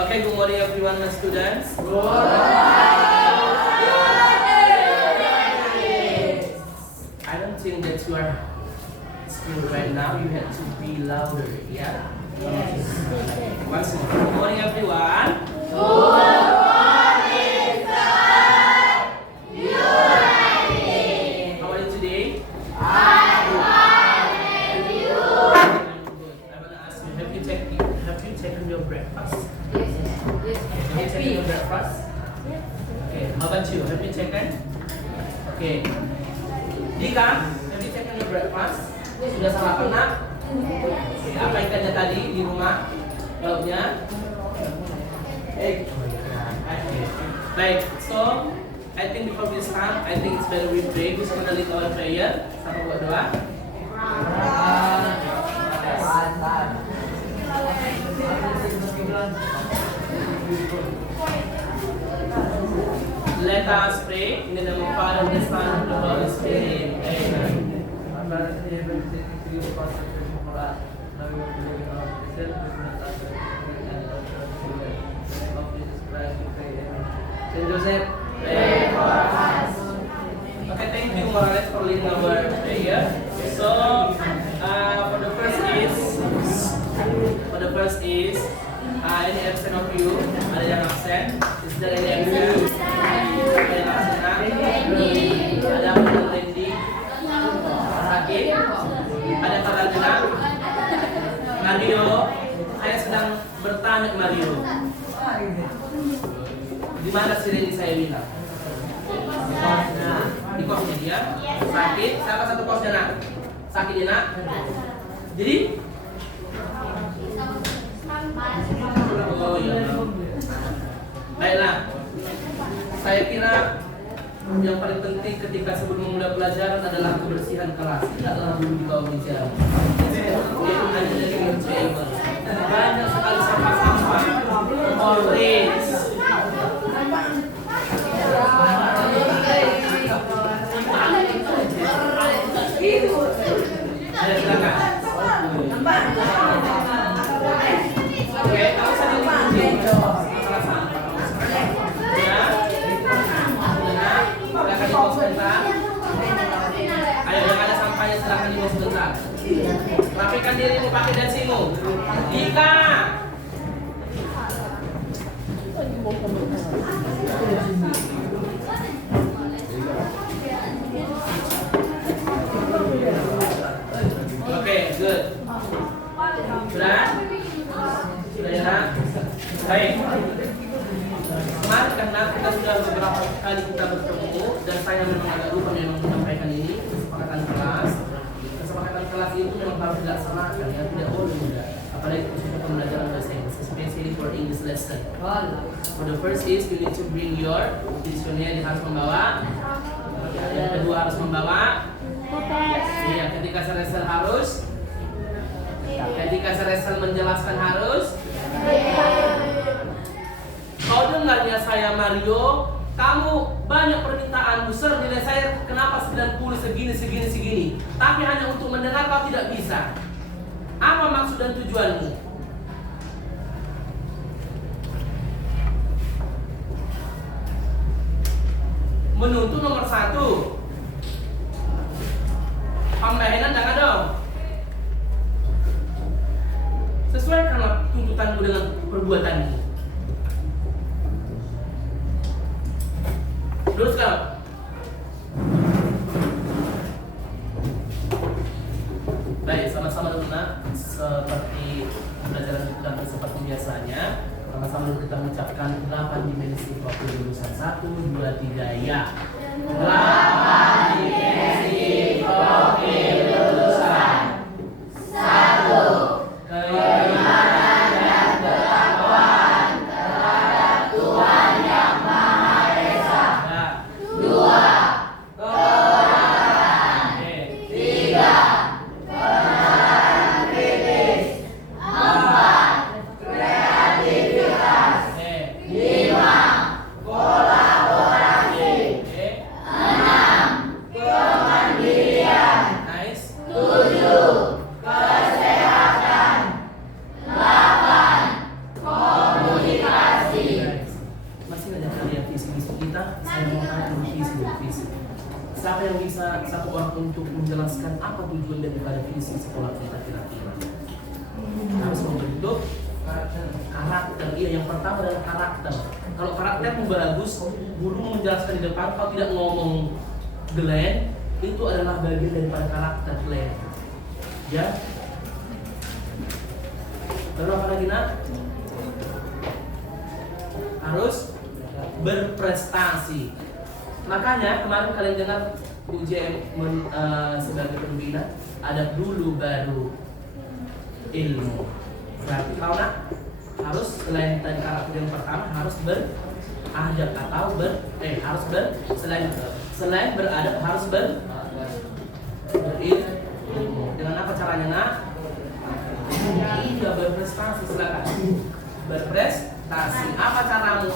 Okay, good morning everyone, my students. Good morning. I don't think that you are still right now. You have to be louder, yeah? Yes. Once more. Good morning everyone. Good morning, sir. How are you today? I'm fine, and you? I want to ask you, have you taken your breakfast? Have you taken your breakfast? Okay, how about you? Have you taken? Okay. Dika, have you taken your breakfast? Sudah sarapan nak? Okay, apa ikannya tadi di rumah? Lauknya? Egg. Okay. Baik, so I think before we start, I think it's better we pray. Who's gonna lead our prayer? Siapa buat doa? Let us pray in the name of Father, the Son, and the Holy Spirit. Amen. Saint Joseph, pray for us. Okay, thank you, Morales, for leading our prayer. So, for the first is, any absent of you? Ada yang absent? Is there any absent? Ada yang absent? Ada yang Randy? Sakit? Ada yang karantina? Mario, saya sedang bertanya ke Mario. Di mana si Randy saya bilang? Di kosnya dia? Sakit? Siapa satu kosnya nak? Sakit dia nak? Jadi? Oh iya. Baiklah. Saya kira yang paling penting ketika sebelum memulai pelajaran adalah kebersihan kelas. Tidaklah dulu dibawa bicara. Itu hanya dari table. Banyak sekali sampah-sampah. Orange. Ayo silakan. Oke, kamu sedang dipuji. Masalah sampah. Ya. Silakan dibawa sebentar. Ayo, yang ada sampahnya silakan dibawa sebentar. Rapikan dirimu pakai dasimu. Dika. Oke, good. Sudah? Sudah ya? Baik. Kemarin karena kita sudah beberapa kali kita bertemu dan saya memang agak lupa memang menyampaikan ini kesepakatan kelas. Kesepakatan kelas itu memang harus dilaksanakan ya, tidak boleh mudah. Apalagi khususnya pembelajaran bahasa Inggris, especially for English lesson. For the first is you need to bring your dictionary, harus membawa. Yang kedua harus membawa. Iya, ketika Seresel harus. Ketika Seresel menjelaskan harus. Kau dengarnya saya Mario, kamu banyak permintaan besar nilai saya kenapa 90 segini. Tapi hanya untuk mendengar kau tidak bisa. Apa maksud dan tujuanmu? Menuntut nomor 1. Pembayaran jangan dong. Sesuaikanlah tuntutanmu dengan perbuatanmu. Terus kalau baik, sama-sama dulu nak. Seperti pelajaran kita seperti biasanya, sama-sama dulu kita mengucapkan 8 dimensi kepengurusan. 1, 2, 3 ya. 8 dimensi kepengurusan. 1. Keimanan dan ketakwaan terhadap Tuhan Yang Maha Esa. 2. Kebenaran. 3. Penerapan kritis. 4. Kreativitas. 5. Kolaborasi. 6. satu orang untuk menjelaskan apa tujuan daripada visi sekolah kita kira-kira. Harus membentuk karakter. Iya, yang pertama adalah karakter. Kalau karaktermu bagus, guru menjelaskan di depan, kalau tidak ngomong Glenn, itu adalah bagian daripada karakter Glenn. Ya. Lalu apa lagi nak? Harus berprestasi. Makanya kemarin kalian dengar UJM sebagai pembina, ada dulu baru ilmu. Berarti kalau nak harus selain tadi karakter yang pertama harus beradab atau selain beradab harus berilmu. Dengan apa caranya nak? Iya, berprestasi. Silakan berprestasi. Apa caramu?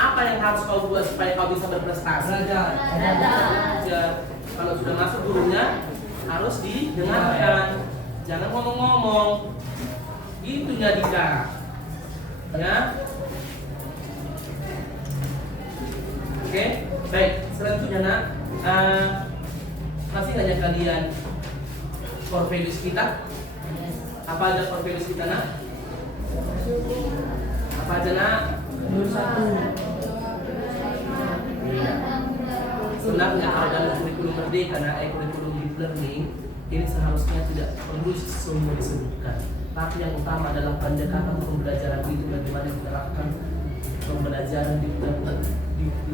Apa yang harus kau buat supaya kau bisa berprestasi? Belajar. Kalau sudah masuk gurunya harus didengarkan. Jangan ngomong-ngomong. Gitu Dika. Ya. Oke, baik. Selanjutnya nak, masih nanya kalian core values kita? Apa aja core values kita nak? Apa aja nak? Sebenarnya kalau dalam kurikulum merdeka, kurikulum deep learning ini seharusnya tidak perlu semua disebutkan. Tapi yang utama adalah pendekatan pembelajaran itu bagaimana diterapkan pembelajaran deep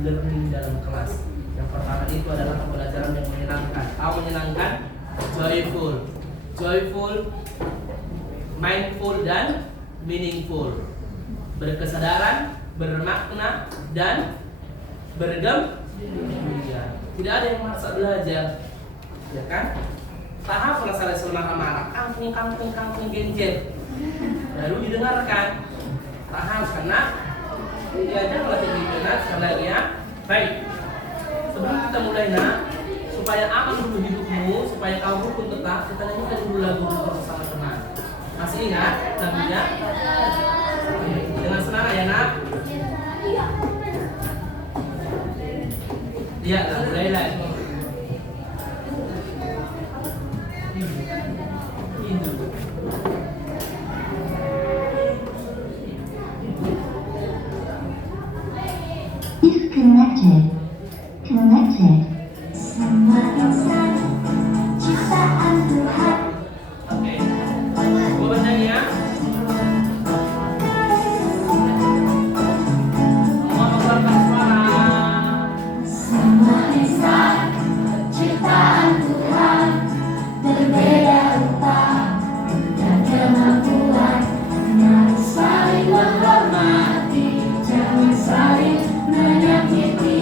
learning dalam kelas. Yang pertama itu adalah pembelajaran yang menyenangkan. Menyenangkan, joyful, mindful dan meaningful. Berkesadaran, bermakna dan bergembira. Tidak ada yang maksa belajar, ya kan? Tahap selesai marah-marah, kampung genjer, baru didengarkan. Tahap karena diajar melatih didengar sekalian. Baik, sebelum kita mulai supaya aman dulu hidupmu, supaya kau rukun tetap, kita nyanyikan dulu lagu bersama teman. Masih ingat lagunya? Dengan senang ya nak? Iya, mulai lagi. Connected. Semua insan ciptaan Tuhan. Oke. Gua bacanya ya. Semua mengeluarkan suara. Semua insan ciptaan Tuhan, berbeda rupa dan kemampuan. Mari saling menghormati, jangan saling menyakiti.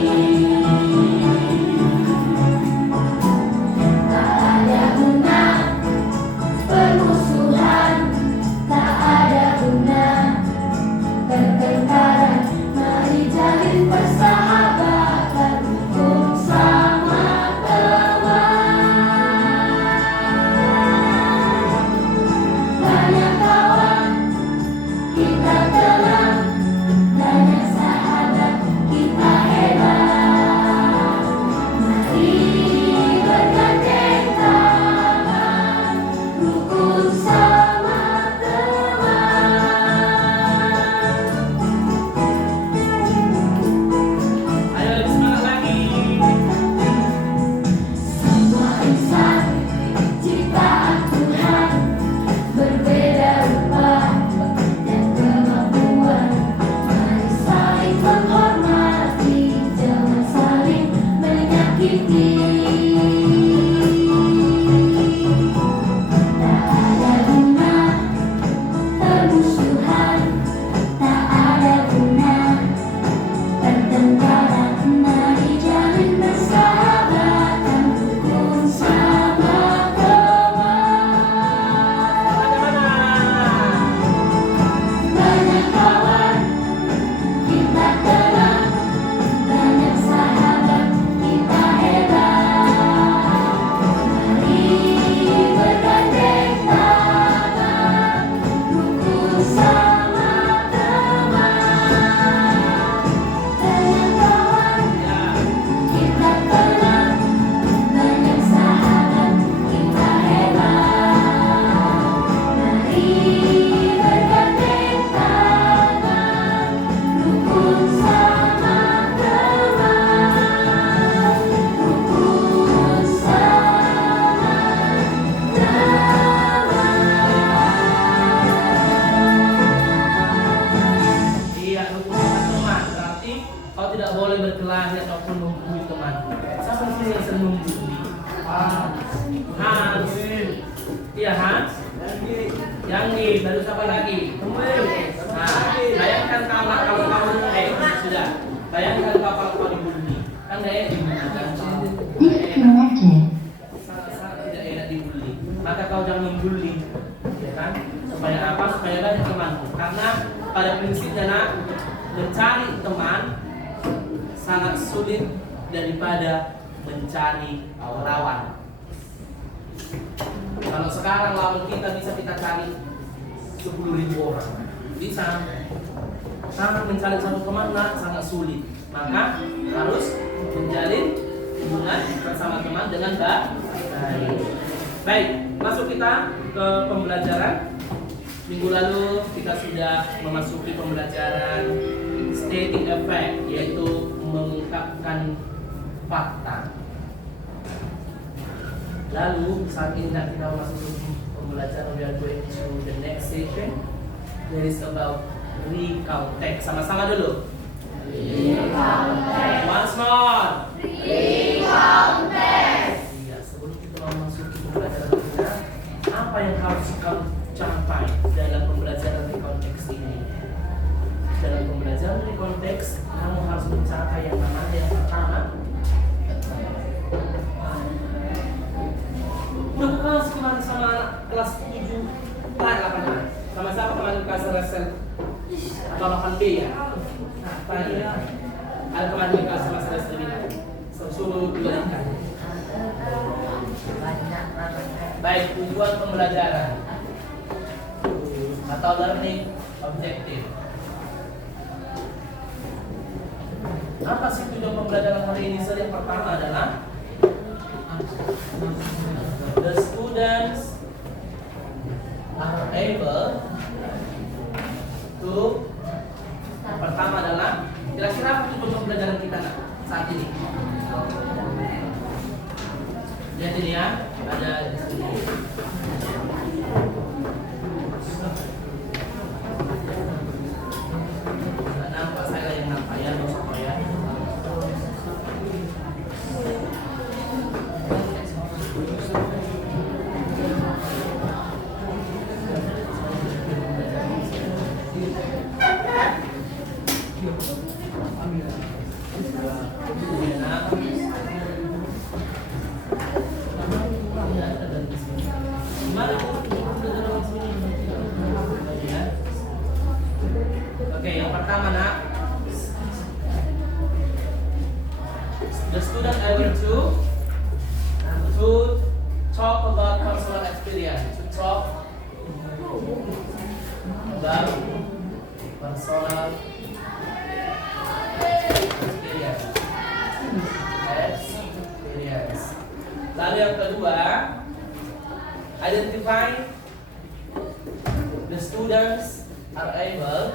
Bayangkan kapal kau dibully, kan gak enak Disconnected. sangat tidak enak dibully. Maka kau jangan membully, ya kan? Supaya apa? Supaya banyak temanmu. Karena pada prinsipnya nak, mencari teman sangat sulit daripada mencari lawan. Kalau sekarang lawan kita bisa kita cari 10.000 orang, bisa. Karena mencari satu teman sangat sulit. Maka harus menjalin hubungan bersama teman dengan baik. Baik, masuk kita ke pembelajaran. Minggu lalu kita sudah memasuki pembelajaran stating a fact, yaitu mengungkapkan fakta. Lalu saat ini kita masuk ke pembelajaran, we are going to the next session. That is about recount text. Sama-sama dulu. Recount text. Once more. Recount text. Iya, sebelum kita memasuki pembelajaran kita, apa yang harus kamu capai dalam pembelajaran recount text ini? Dalam pembelajaran recount text, kamu harus mencapai yang namanya yang pertama. Udah kelas kemarin sama anak kelas 7 8 sama siapa kemarin kelas resel atau 8B ya? Nah, tadi ada kemarin kelas sama resel ini suruh dilanjutkan. Baik, tujuan pembelajaran atau learning objective. Apa sih tujuan pembelajaran hari ini? Yang pertama adalah the students are able to, pertama adalah kira-kira apa tujuan pembelajaran kita saat ini? Lihat ini ya, ada di sini. Nggak nampak, saya yang nampak ya, apa ya? Oke, yang pertama nak, the student able to talk about personal experience, to talk about personal experience. Lalu yang kedua, identify, the students are able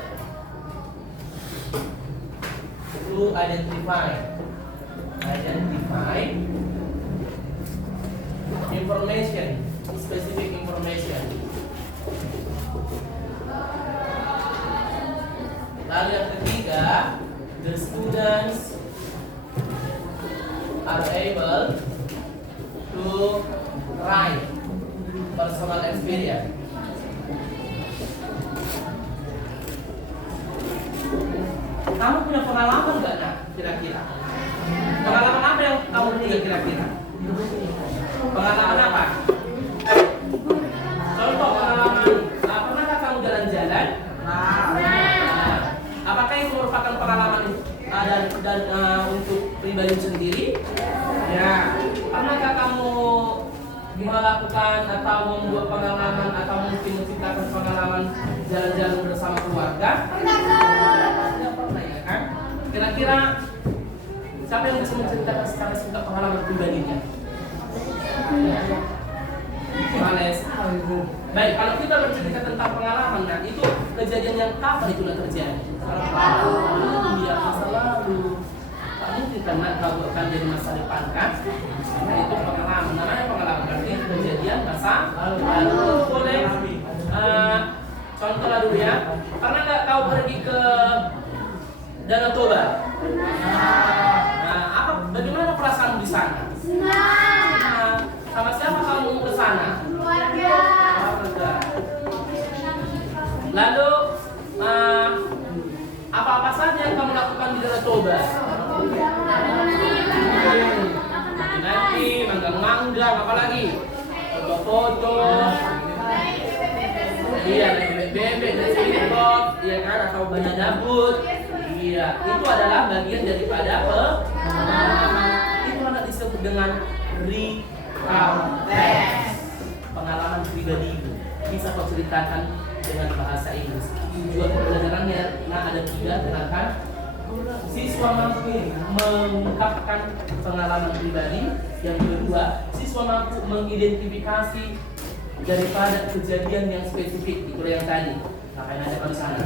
to identify information, specific information. Lalu yang ketiga, the students are able to write personal experience. Kamu punya pengalaman nggak nak? Kira-kira pengalaman apa yang kamu punya kira-kira? Pengalaman apa? Contoh pengalaman, pernahkah kamu jalan-jalan? Apakah itu merupakan pengalaman dan untuk pribadi sendiri? Ya. Pernahkah kamu melakukan atau membuat pengalaman atau mungkin menciptakan pengalaman jalan-jalan bersama keluarga? Tidak pernah ya kan? Kira-kira siapa yang bisa menceritakan secara singkat pengalaman pribadinya? Males. Baik, kalau kita bercerita tentang pengalaman, nah itu kejadian yang kapan itu terjadi? Iya, masa lalu. Tak mungkin karena kau akan jadi masa depan kan? Nah itu pengalaman. Namanya pengalaman berarti kejadian masa lalu. Boleh contoh lah dulu ya. Pernah nggak kau pergi ke Danau Toba? Nah, bagaimana perasaanmu di sana? Senang. Sama siapa kamu ke sana? Keluarga. Lalu Apa-apa saja yang kamu lakukan di Danau Toba? Nanti manggang-manggang, apa lagi? Foto-foto. Iya, bebek, dan speedboat, iya kan? Atau banyak dapur. Iya, itu adalah bagian daripada pengalaman. Itu akan disebut dengan recount text. Pengalaman pribadi bisa kau ceritakan dengan bahasa Inggris. Tujuan pembelajarannya ada 3, kenalkan. Siswa mampu mengungkapkan pengalaman pribadi. Yang kedua, siswa mampu mengidentifikasi daripada kejadian yang spesifik. Itu yang tadi. Apa yang ada di sana?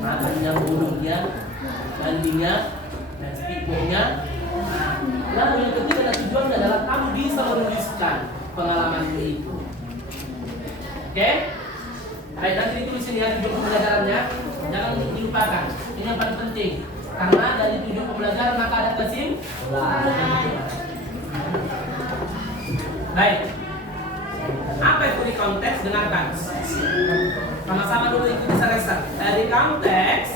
Makannya, burungnya, mandinya, dan speedboatnya. Lalu yang ketiga dan tujuannya adalah kamu bisa menuliskan pengalaman itu. Oke? Baik, nanti ditulisin ya tujuan pembelajarannya. Jangan dilupakan. Ini yang paling penting. Karena dari tujuan pembelajaran maka ada kesimpulan. Baik. Apa itu recount text? Dengarkan. Sama-sama dulu ikuti saya. Recount text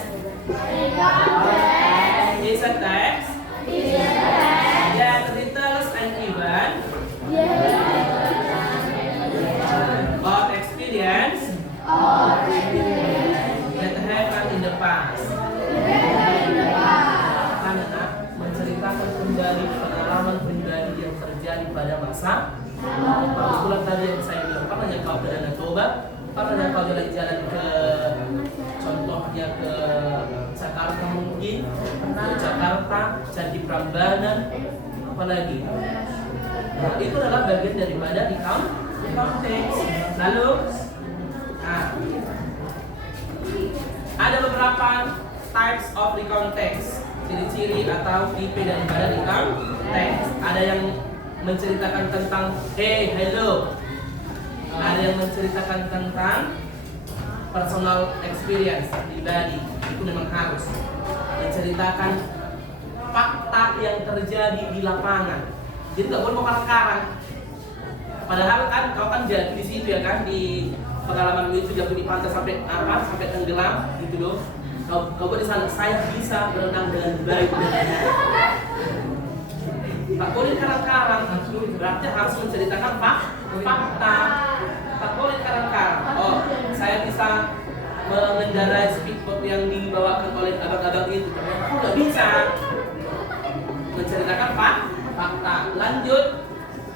is a text that retells an event or experience that happened in the past. Karena menceritakan kembali pengalaman pribadi yang terjadi pada masa lalu. Tadi yang saya bilang, pernah kau ke Danau Toba, pernah kau jalan-jalan ke contohnya ke Jakarta mungkin, ke Jakarta, Candi Prambanan, apalagi. Nah, itu adalah bagian daripada recount text. Lalu, ada beberapa types of recount text, ciri-ciri atau tipe daripada recount text. Ada yang menceritakan tentang hello. Ada yang menceritakan tentang personal experience pribadi, itu memang harus menceritakan fakta yang terjadi di lapangan. Jadi nggak boleh mau karang-karang. Padahal kan kau kan jadi di situ ya kan, di pengalaman itu jatuh di pantai sampai tenggelam gitu loh. Kau buat di sana, saya bisa berenang dengan baik. Tak boleh karang-karang, berarti harus menceritakan fakta. Tak boleh karang-karang. Oh, saya bisa mengendarai speedboat yang dibawakan oleh abang-abang itu. Aku nggak bisa menceritakan fakta. Lanjut,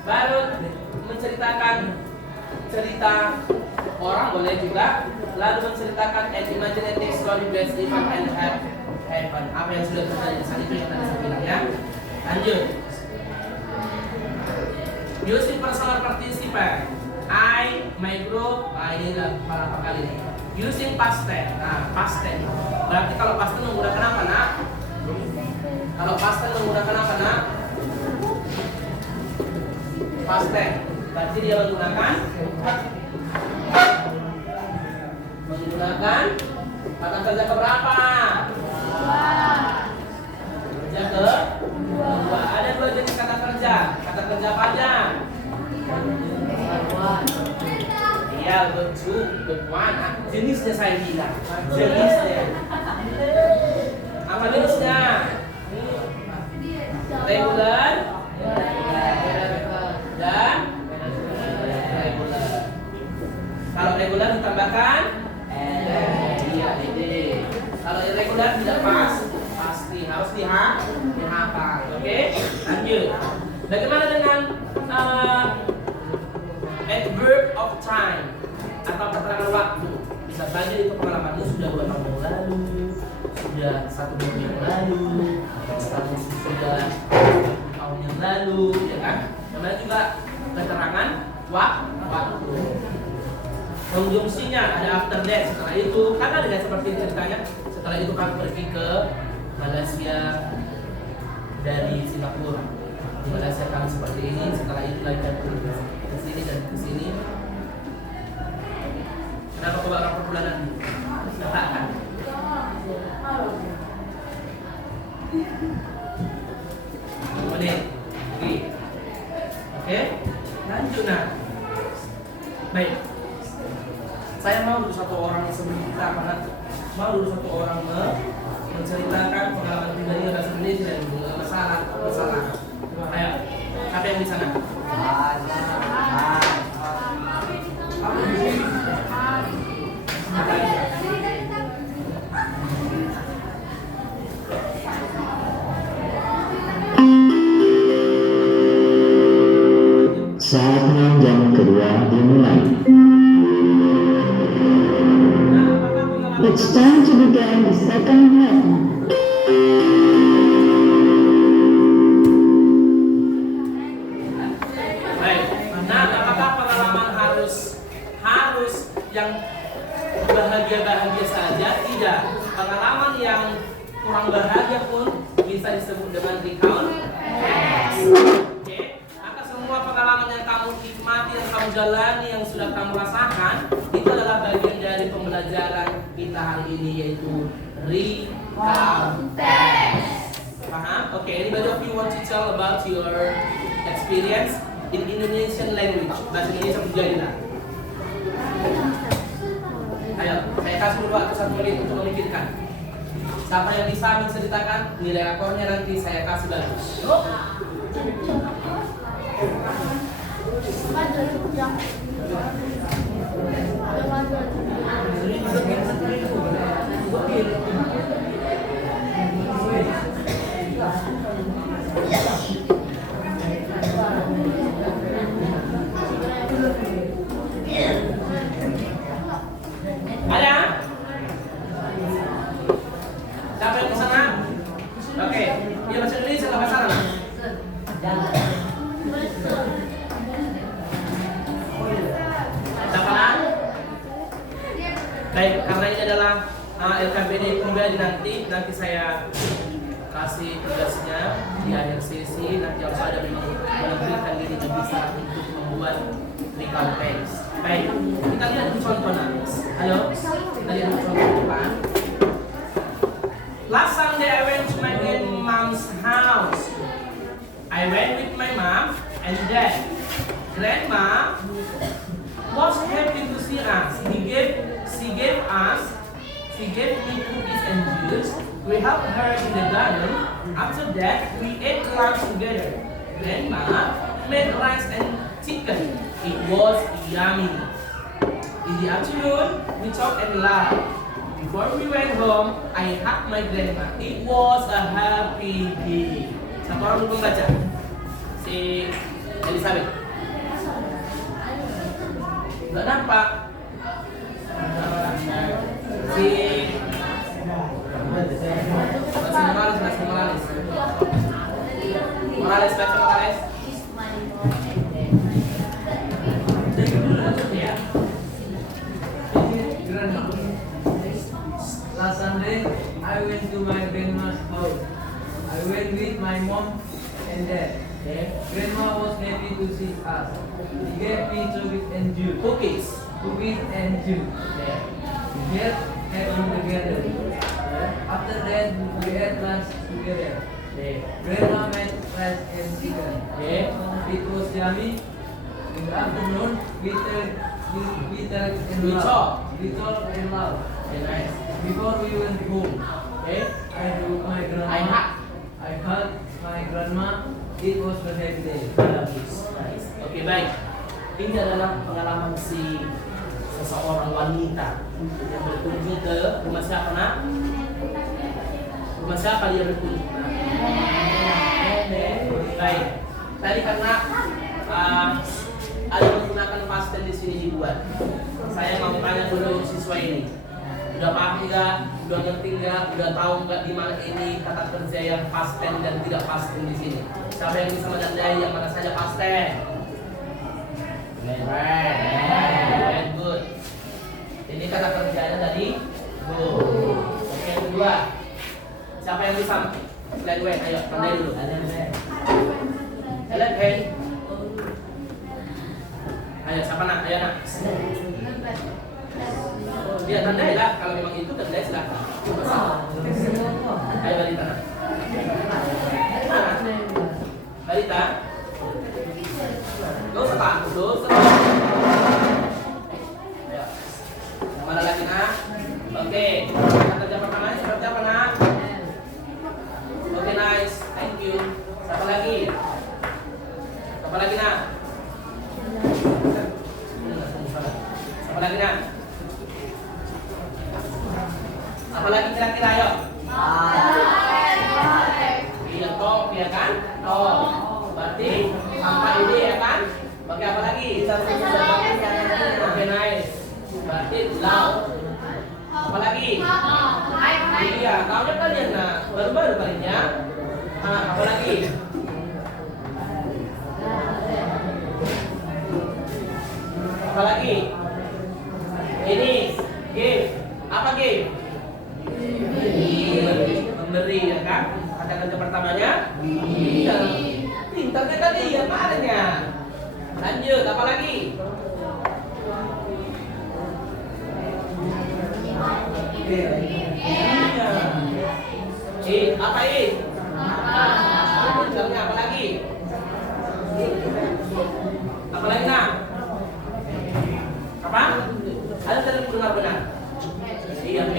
baru menceritakan cerita orang boleh juga. Lalu menceritakan an imaginative story based event and happen. Apa yang sudah terjadi di sana itu yang tadi saya bilang ya. Lanjut. Using personal participant, I, my group, ini berapa kali nih? Using past tense. Nah, past tense. Berarti kalau past tense menggunakan apa, nak? Kalau past tense menggunakan apa, nak? Past tense. Berarti dia menggunakan kata kerja keberapa? Kerja kedua. Ada 2 jenis kata kerja. Kata kerja apa aja? Iya, betul. Jenisnya saya bilang. Jenisnya. Apa jenisnya? Regular dan regular. Kalau regular ditambahkan kalau irregular tidak pasti harus dihafal. Oke? Lanjut. Bagaimana dengan adverb of time atau keterangan waktu? Bisa saja itu pengalamannya sudah 2 tahun yang lalu, sudah 1 bulan yang lalu, sudah 1 tahun yang lalu, ya kan? Namanya juga keterangan waktu. Konjungsinya ada after that, setelah itu kan ada seperti ceritanya. Setelah itu kami pergi ke Malaysia dari Singapura. Di Malaysia kami seperti ini, setelah itu lagi pergi ke sini dan ke sini. Kenapa kau bakal perpulanan? Katakan. Menit. Oke. Lanjut nah. Baik. Saya mau dulu satu orang yang sebelum kita mau dulu satu orang menceritakan pengalaman pribadi bahasa Indonesia dan masalah. Ayo, siapa yang di sana? Saatnya jam kedua dimulai. It's time to begin the second lesson. Baik. Nah, apakah pengalaman harus yang bahagia saja? Tidak. Pengalaman yang kurang bahagia pun bisa disebut dengan recount. Oke. Maka semua pengalaman yang kamu nikmati, yang kamu jalani, yang sudah kamu rasakan, itu adalah bagian dari pembelajaran kita hari ini, yaitu recount. Paham? Okay, anybody of you want to tell about your experience in Indonesian language? Bahasa Indonesia berjadilah. Ayo, saya kasih dulu waktu 1 menit untuk memikirkan. Siapa yang bisa menceritakan, nilai rapornya nanti saya kasih bagus. Ada? Siapa yang di sana? Oke, dia bahasa Indonesia nggak masalah. Siapa? Baik, karena ini adalah LKPD pribadi, nanti saya kasih tugasnya di akhir sesi. Nanti harus ada menampilkan diri bisa untuk membuat recount page. Baik, kita lihat contoh nanti. Halo, kita lihat contoh depan. Last Sunday I went to my grandmom's house. I went with my mom and dad. Grandma was happy to see us. She gave me cookies and juice. We helped her in the garden. After that, we ate lunch together. Grandma made rice and chicken. It was yummy. In the afternoon, we talked and laughed. Before we went home, I hugged my grandma. It was a happy day. Siapa orang belum baca? Si Elizabeth. Gak nampak. Si Morales, baca Morales. Last Sunday, I went to my grandma's house. I went with my mom and dad. Grandma was happy to see us. She gave me chocolate and juice. Cookies and juice. We had fun together. After that, we had lunch together. Grandma made rice and chicken. It was yummy. In the afternoon, we talked and laughed. Nice. Before we went home, I hugged my grandma. I hugged my grandma. It was a happy day. Bagus. Oke, baik. Ini adalah pengalaman si seseorang wanita yang berkunjung ke rumah siapa, nak? Rumah siapa dia berkunjung? Baik. Tadi karena ada menggunakan past tense di sini dibuat. Saya mau tanya dulu siswa ini. Udah paham nggak? Udah ngerti nggak? Udah tahu nggak di mana ini kata kerja yang past tense dan tidak past tense di sini? Siapa yang bisa menandai yang mana saja past tense? Very good. Ini kata kerjanya tadi go. Oke, yang kedua. Siapa yang bisa? Selain gue, ayo tandai dulu. Elevate. Ayo, siapa nak? Ayo nak. Dia tandai lah. Kalau memang itu tandai silakan. Ayo balita nak. Balita. Gak usah takut, gak usah takut. Ayo. Mana lagi nak? Oke. Kata kerja pertama seperti apa nak? Apalagi kira-kira yuk? Iya toh, ya kan? Toh. Berarti tanpa ini ya kan? Pakai apa lagi? Oke, nice. Berarti lau. Apalagi? Iya, taunya kalian nah. Baru-baru kalinya. Apalagi? Apalagi? Ini game. Apa game? Memberi ya kan? Kata-kata pertamanya? Iya. Pintarnya tadi ya maknanya. Lanjut, apa lagi? Iya. Apa ini? Pintarnya apa lagi? Apa lagi nah? Apa? Ada tadi benar-benar. Iya, B.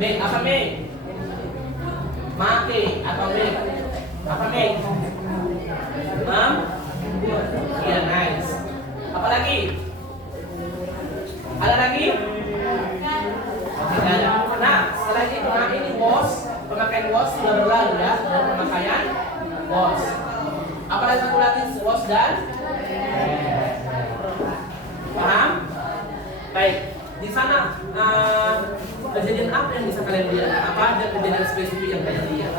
B, apa B? Mati atau B? Apa B? Mam? Iya, nice. Apa lagi? Ada lagi? Oke, ada. Nah, setelah itu, nah ini was, pemakaian was sudah berlalu ya, dan pemakaian was. Apa lagi satu lagi? Was dan? Paham? Baik. Di sana kejadian apa yang bisa kalian lihat? Apa ada kejadian spesifik yang kalian lihat?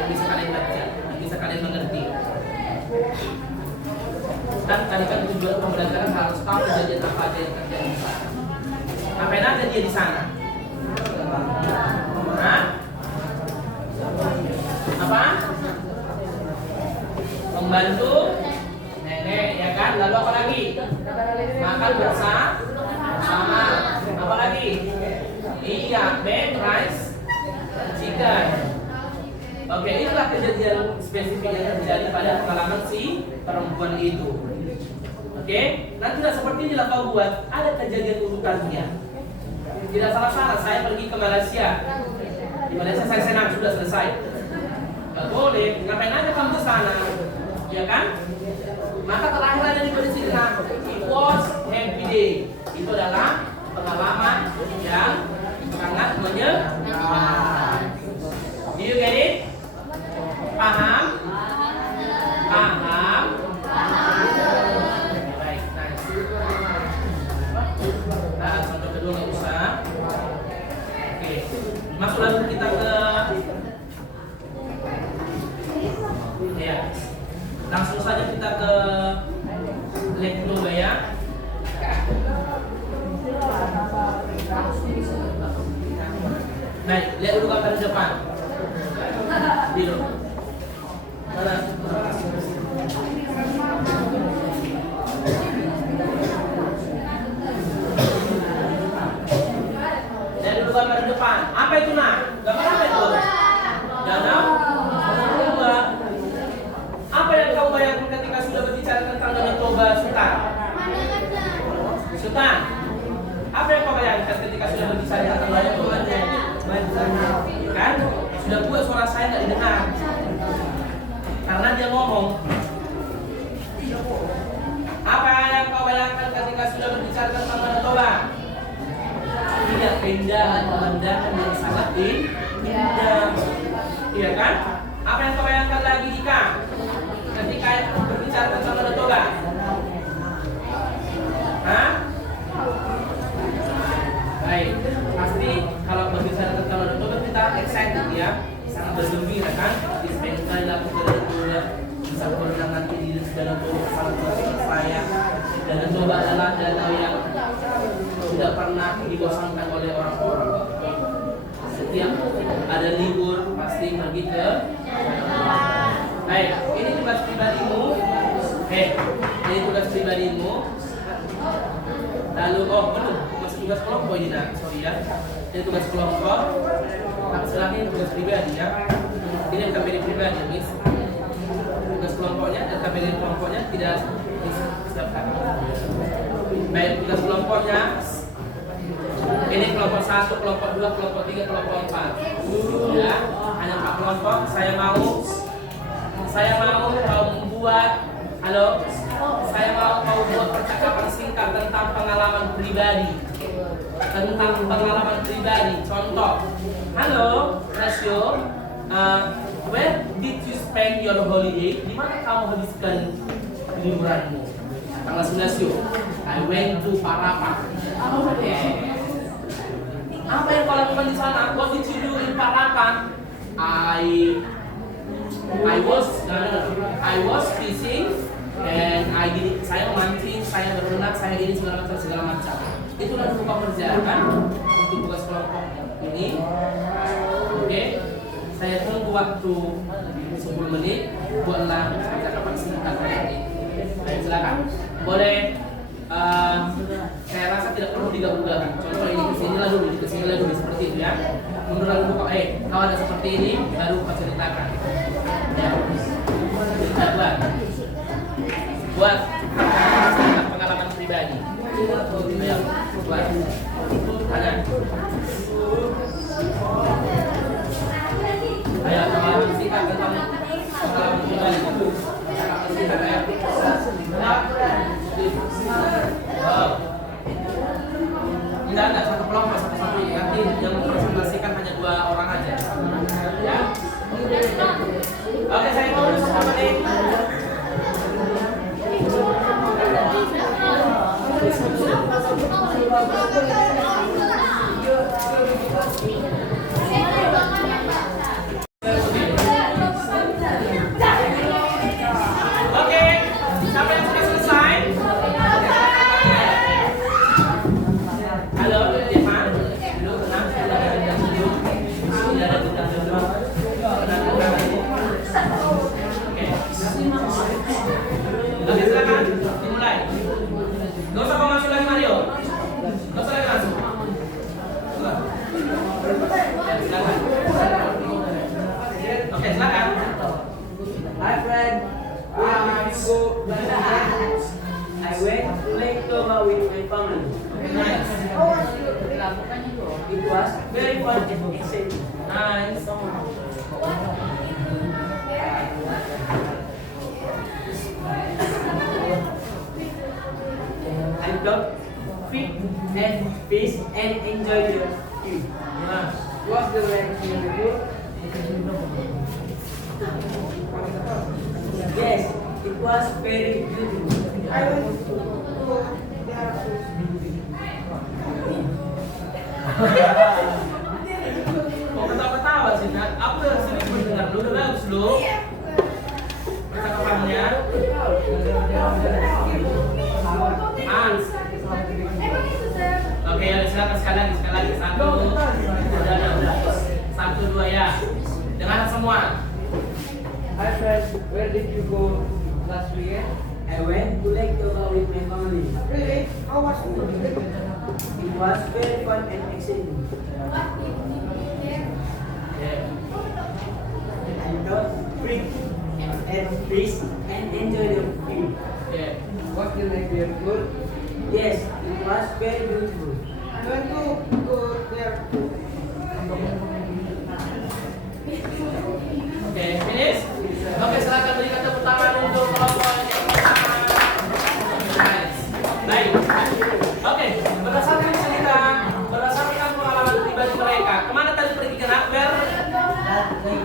Yang bisa kalian baca, yang bisa kalian mengerti. Dan tadi kan tujuan pembelajaran harus tahu kejadian apa aja yang terjadi di sana. Ngapain aja dia di sana? Hah? Apa? Membantu nenek ya kan? Lalu apa lagi? Makan bersama. Apa lagi? Iya, baked rice, chicken. Oke, itulah kejadian spesifik yang terjadi pada pengalaman si perempuan itu. Oke, nanti tidak seperti ini lah kau buat. Ada kejadian urutannya. Tidak salah-salah. Saya pergi ke Malaysia. Di Malaysia saya senang sudah selesai. Gak boleh. Ngapain aja kamu ke sana? Ya kan? Maka terakhir ada di sini. It was happy day. Itu adalah pengalaman yang sangat menyenangkan. Do you get it? Paham? Paham? Baik, nice. Nah, contoh kedua nggak usah. Oke, masuk langsung kita ke ya. Langsung saja kita ke lektur ya. Baik, lihat dulu gambar di depan. Dulu. Mana? Lihat dulu gambar di depan. Apa itu nak? Gambar apa itu? Danau. Toba. Apa yang kau bayangkan ketika sudah berbicara tentang Danau Toba, Sultan? Sultan. Apa yang kau bayangkan ketika sudah berbicara tentang Danau Toba? Kan? Sudah buat suara saya nggak didengar karena dia ngomong. Apa yang kau bayangkan ketika sudah berbicara tentang Danau Toba? Tidak, keindahan pemandangan yang sangat indah. Iya kan? Apa yang kau bayangkan lagi Ika ketika berbicara tentang Danau Toba? Hah? Baik, pasti kalau berbicara tentang Danau Toba kita excited ya, sangat bergembira kan? Dispensa dilakukan itu ya, bisa berenang nanti di Danau Toba bersama teman saya. Danau Toba adalah danau yang tidak pernah dibosankan oleh orang-orang. Setiap ada libur pasti pergi ke. Baik, ini tugas pribadimu. Ini tugas pribadimu. Lalu belum. Tugas kelompok ini nak, sorry ya. Ini tugas kelompok. Tapi selanjutnya tugas pribadi ya. Ini yang KPD pribadi, Miss. Tugas kelompoknya dan KPD kelompoknya tidak disiapkan. Baik, tugas kelompoknya. Ini kelompok 1, kelompok 2, kelompok 3, kelompok 4. Ya, hanya 4 kelompok. Saya mau kau membuat. Halo. Saya mau buat percakapan singkat tentang pengalaman pribadi. pribadi. Contoh, halo Nasio, where did you spend your holiday? Di mana kamu habiskan liburanmu? Tanggal 11 yuk. I went to Parapan. Apa yang kau lakukan di sana? What did you do in Parapan? I was fishing and saya memancing, saya berenang, saya ini segala macam. Itulah yang kamu kerjakan untuk tugas kelompok ini. Oke, saya tunggu waktu 10 menit buatlah percakapan singkat ini. Silakan. Boleh. Saya rasa tidak perlu digabung-gabung. Contoh ini kesini dulu seperti itu ya. Mundur lalu buka. Kalau ada seperti ini baru kau ceritakan. Ya. Buat pengalaman pribadi. Ayo, buat. Ada. Ayo, pengalaman singkat tentang pengalaman pribadi. Pengalaman singkat ya. Wow. Tidak ada satu kelompok satu-satu, nanti yang mempresentasikan hanya 2 orang aja. Ya. Oke, saya tunggu 10 menit. Oke, siapa yang sudah selesai? Halo, Devan. Dulu tenang, sudah ada bintang dulu. Sudah ada bintang dulu. Tenang. Oke. Oke, silakan. Dimulai. Gak usah kau masuk lagi, Mario. Gak usah lagi masuk. Silakan. Oke, silakan. Hi friend, I went to Lake Toba with my family. Nice. It was very fun and exciting. Nice. I got fit and fish and enjoyed the view. Nah. Was the lake beautiful? Yes, it was very beautiful. Kok ketawa-ketawa sih, Nat? Aku dari sini mendengar lu, udah bagus lu. Percakapannya. Hans. Oke, ya silakan sekali lagi. 1. Udah. 1, 2 ya. Dengar semua. Hi friends, where did you go last weekend? I went to Lake Toba with my family. Really? How was it? It was very fun and exciting. I got free and fish and enjoyed the view. Yeah. Was the lake beautiful? Yes, it was very beautiful. I want to go there. Oke, finish. Oke, silakan berikan tepuk tangan untuk kelompok ini. Nice. Baik. Oke, berdasarkan pengalaman pribadi mereka, kemana tadi pergi ke Nakber?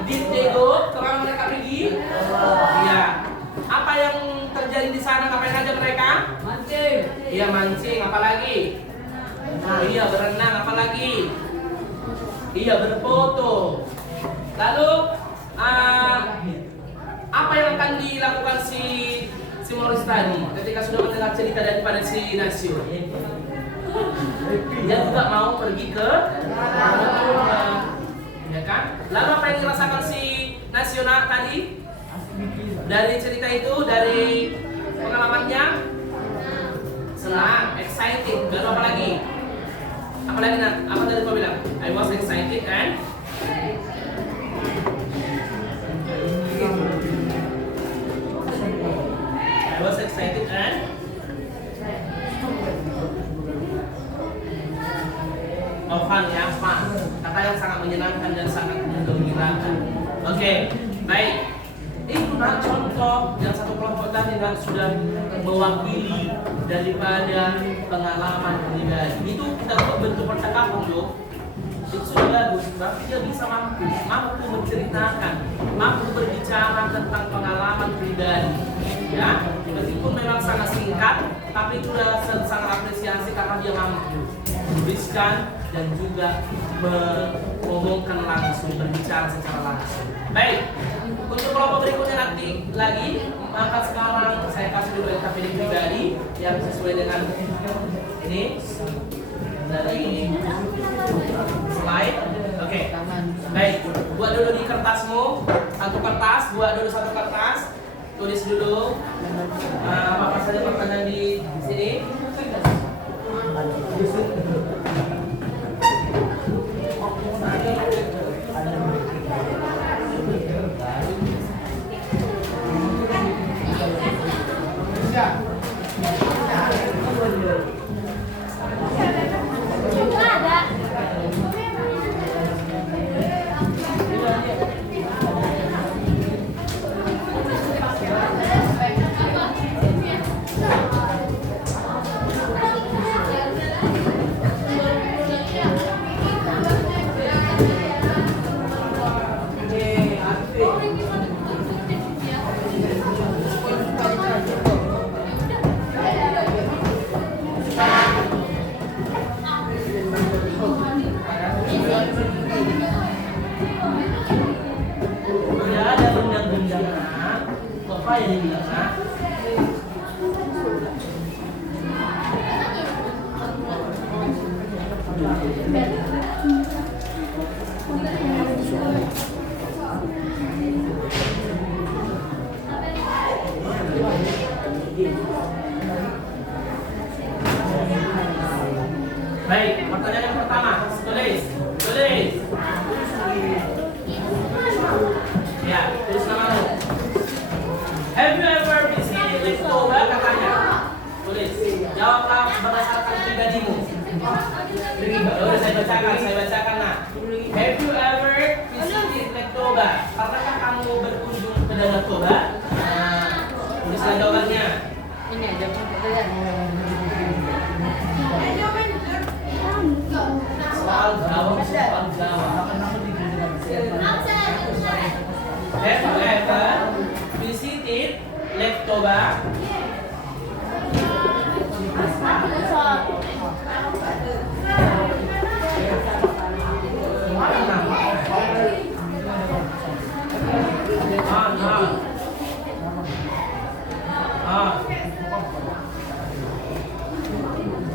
Di Tego, kemana mereka pergi? Iya. Apa yang terjadi di sana? Ngapain aja mereka? Mancing. Iya, mancing. Apalagi? Iya, berenang. Apalagi? Iya, berfoto. Lalu apa yang akan dilakukan si Morris tadi ketika sudah mendengar cerita daripada si Nasio? Dia juga mau pergi ke rumah, ya kan? Lalu apa yang dirasakan si Nasio tadi dari cerita itu, dari pengalamannya? Senang, excited. Lalu apa lagi? Apa lagi Nat? Apa tadi kau bilang? I was excited and fun ya, fun. Kata yang sangat menyenangkan dan sangat menggembirakan. Oke, baik. Itu nah contoh yang satu kelompok tadi yang sudah mewakili daripada pengalaman pribadi. Itu kita buat bentuk percakapan loh. bagus, berarti dia bisa mampu menceritakan, mampu berbicara tentang pengalaman pribadi. Ya, meskipun memang sangat singkat, tapi itu sudah sangat apresiasi karena dia mampu menuliskan dan juga mengomongkan langsung, berbicara secara langsung. Baik, untuk kelompok berikutnya nanti lagi, maka sekarang saya kasih dulu LKPD pribadi yang sesuai dengan ini dari slide. Oke. Baik, buat dulu di kertasmu satu kertas, buat dulu satu kertas, tulis dulu apa saja pertanyaan di sini. Apa yang dibilang? Baik, pertanyaan yang pertama, tulis. Ya, tulis namamu. Have you ever visited Lake Toba? Katanya. Tulis. Jawablah berdasarkan pribadimu. Udah saya bacakan nah. Have you ever visited Lake Toba? Pernahkah kamu berkunjung ke Danau Toba? Nah, tulislah jawabannya. Ini aja pertanyaan. Soal jawab. Have you ever visited Lake Toba?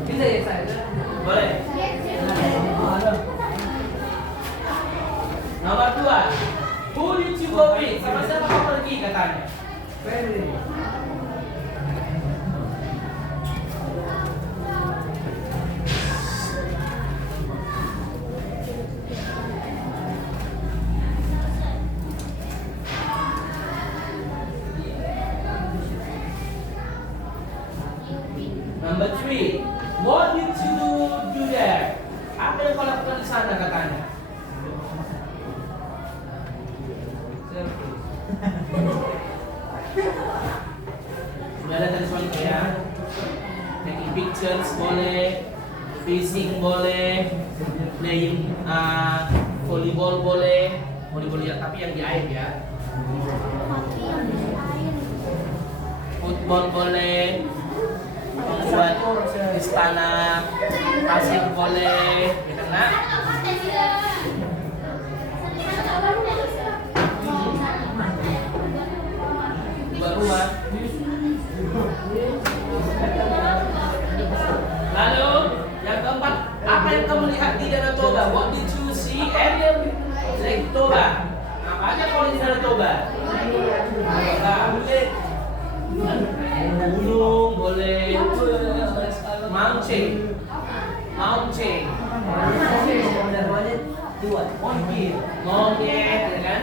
Bisa ya saya? Boleh. Nomor 2. Who did you go with? Sama siapa kau pergi katanya? Number 3. What did you do there? Apa yang kau lakukan di sana katanya? Sudah ada tadi soal itu ya. Taking pictures boleh, fishing boleh, playing volleyball boleh, volleyball ya tapi yang di air ya. Football boleh, membuat istana pasir boleh, gitu kan? Buat rumah. Lalu yang keempat, apa yang kamu lihat di Danau Toba? What did you see at Lake Toba? Apa aja kau lihat di Danau Toba? Gunung boleh, mountain, mountain, ya kan?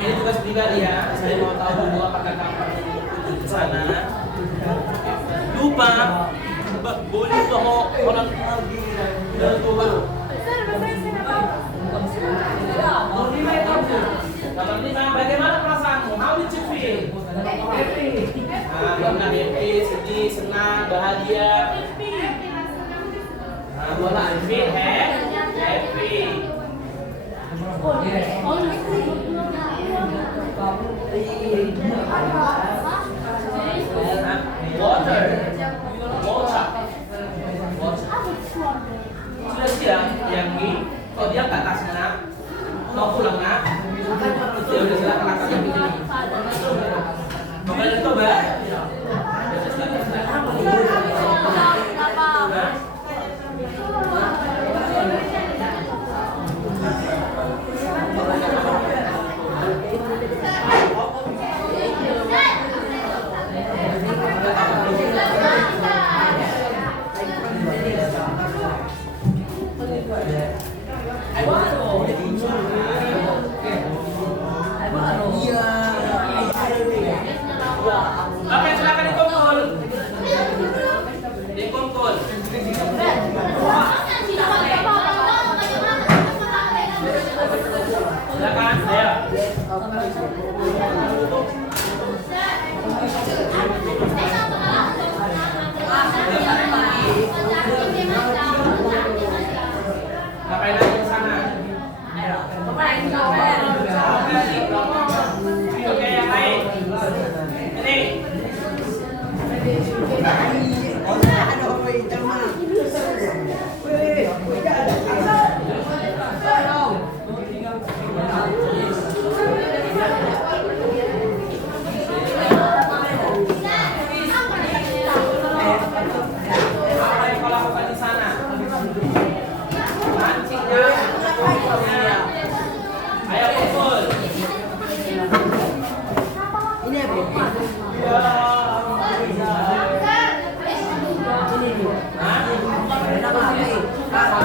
Ini tugas pribadi ya. Saya mau tahu dulu apakah kamu pergi ke sana. Lupa, boleh bawa orang dari Toba. Bagaimana perasaanmu? How did you feel? Pernah happy, sedih, senang, bahagia. Bola feel happy. Water. Sudah siang, Yanggi. Kalau dia ke atas nak, mau pulang nak, ya udah silakan atas yang begini. Mau kalian coba? Oke, silakan dikumpul. Dikumpul. Silakan, ayo. Ngapain lagi di sana? Oke, yang lain. Ini. Apa yang kau lakukan di sana? Mancing kan? Ayo kumpul. Ini apa?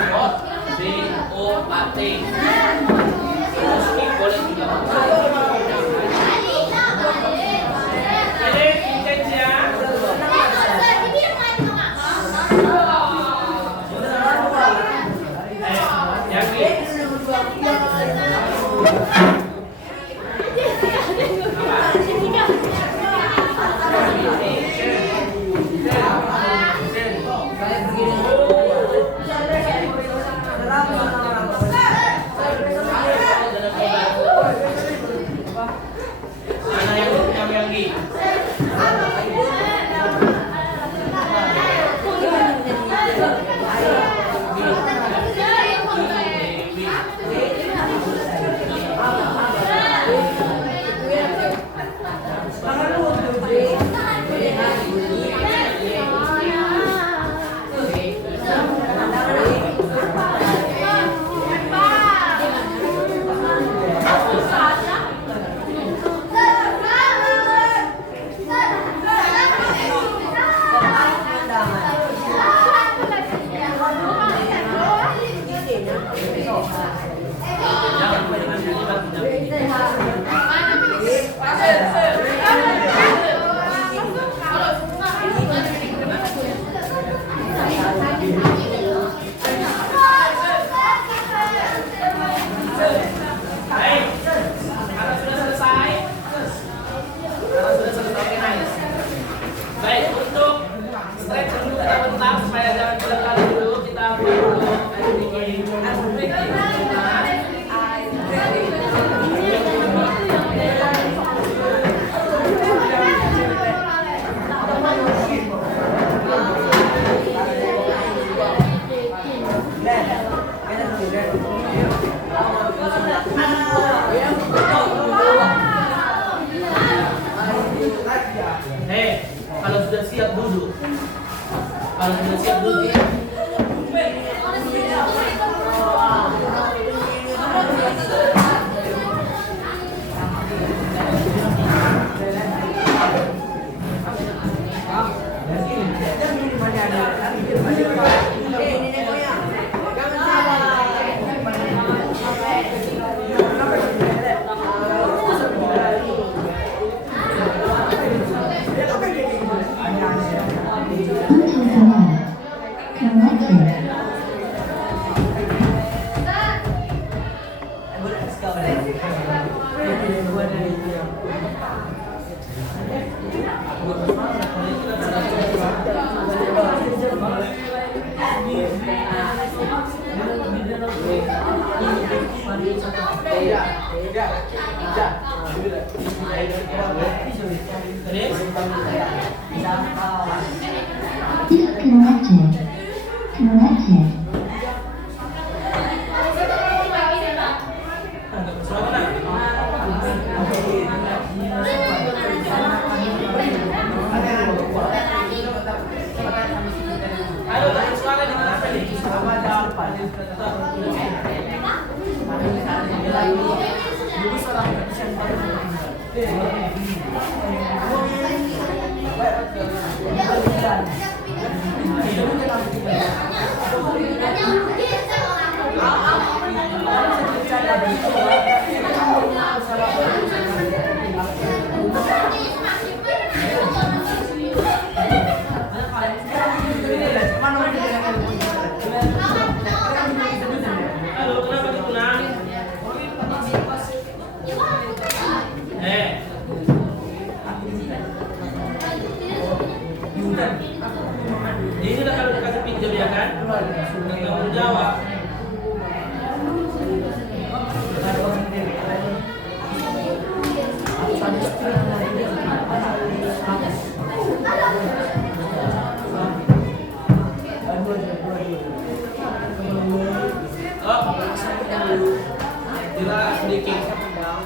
BOAT. Musik boleh juga. Jadi intens ya. Yakin? Mana yang Yanggi? Baik, karena sudah selesai. Oke, nice. Baik, untuk stretch dulu kita bentar supaya jangan kali dulu kita kalau sudah siap duduk. Kalau sudah siap duduk. Disconnected. Connected. Halo, suara di mana nih? Halo, kenapa diulang? Ini udah kalau dikasih pinjam ya kan? Nggak tanggung jawab. Oh, jelas sedikit.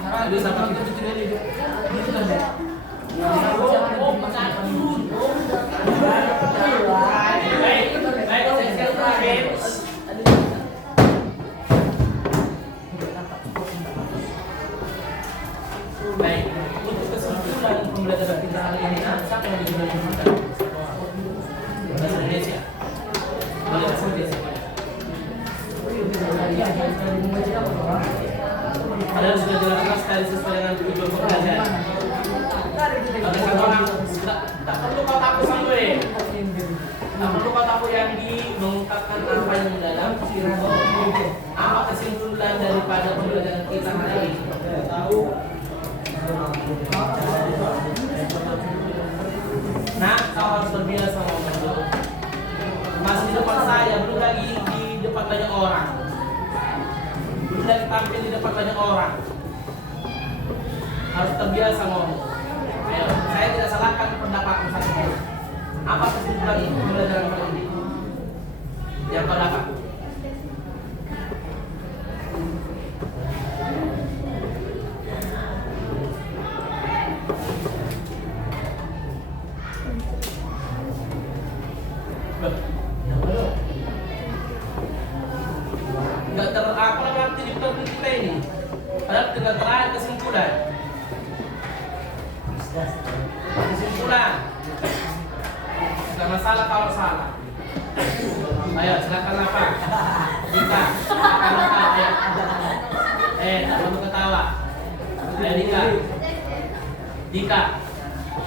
Ada sama kita cuci ini. Oh, pecahan turun. Baik, saya terakhir. Baik, untuk kesimpulan pembelajaran kita hari ini, siapa yang diberikan bahasa Indonesia? Boleh bahasa Indonesia. Padahal sudah jelas sekali sesuai dengan tujuan pembelajaran. Ada satu orang tak perlu kau takut sampai. Tak perlu kau takut yang mengungkapkan apa yang di dalam. Apa kesimpulan daripada pembelajaran kita hari ini? Tahu? Nah, kau harus terbiasa ngomong dulu. Masih di depan saya, belum lagi di depan banyak orang. Belum lagi tampil di depan banyak orang. Harus terbiasa ngomong. Ayo, saya tidak salahkan pendapatmu saja. Apa kesimpulan pembelajaran kali ini? Yang kau dapat? Apa lagi arti di buku kita ini? Padahal tinggal terakhir kesimpulan. Kesimpulan. Tidak masalah kalau salah. Ayo, silakan apa? Dika, silakan apa? Kamu ketawa. Ayo Dika. Dika,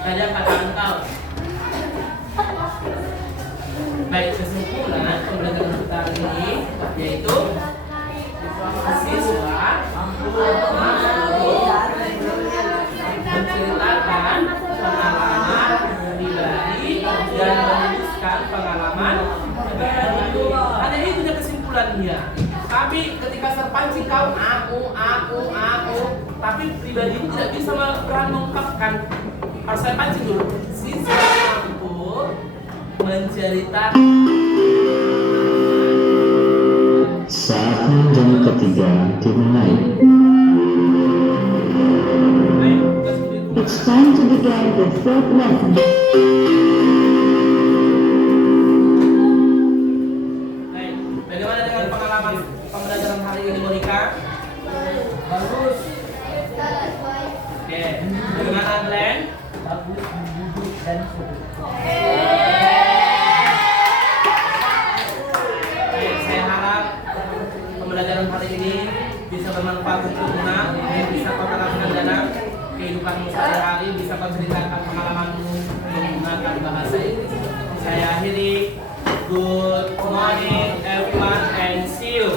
kalian katakan kau. Baik, kesimpulan pembelajaran kita hari ini yaitu siswa menceritakan pengalaman pribadi dan menuliskan pengalaman pribadi. Ada itunya kesimpulannya. Tapi ketika terpancing kau aku, tapi pribadi tidak bisa mengungkapkan. Harus saya pancing dulu. Siswa mampu menceritakan. Saatnya jam ketiga dimulai. It's time to begin the third lesson. Baik, bagaimana dengan pengalaman pembelajaran hari ini Monica? Bagus. Oke, bagaimana Glenn? Bagus, duduk dan pembelajaran hari ini bisa bermanfaat untuk Muna, bisa kau terapkan dalam kehidupanmu sehari-hari, bisa kau ceritakan pengalamanmu menggunakan bahasa Inggris. Saya akhiri, good morning everyone and see you.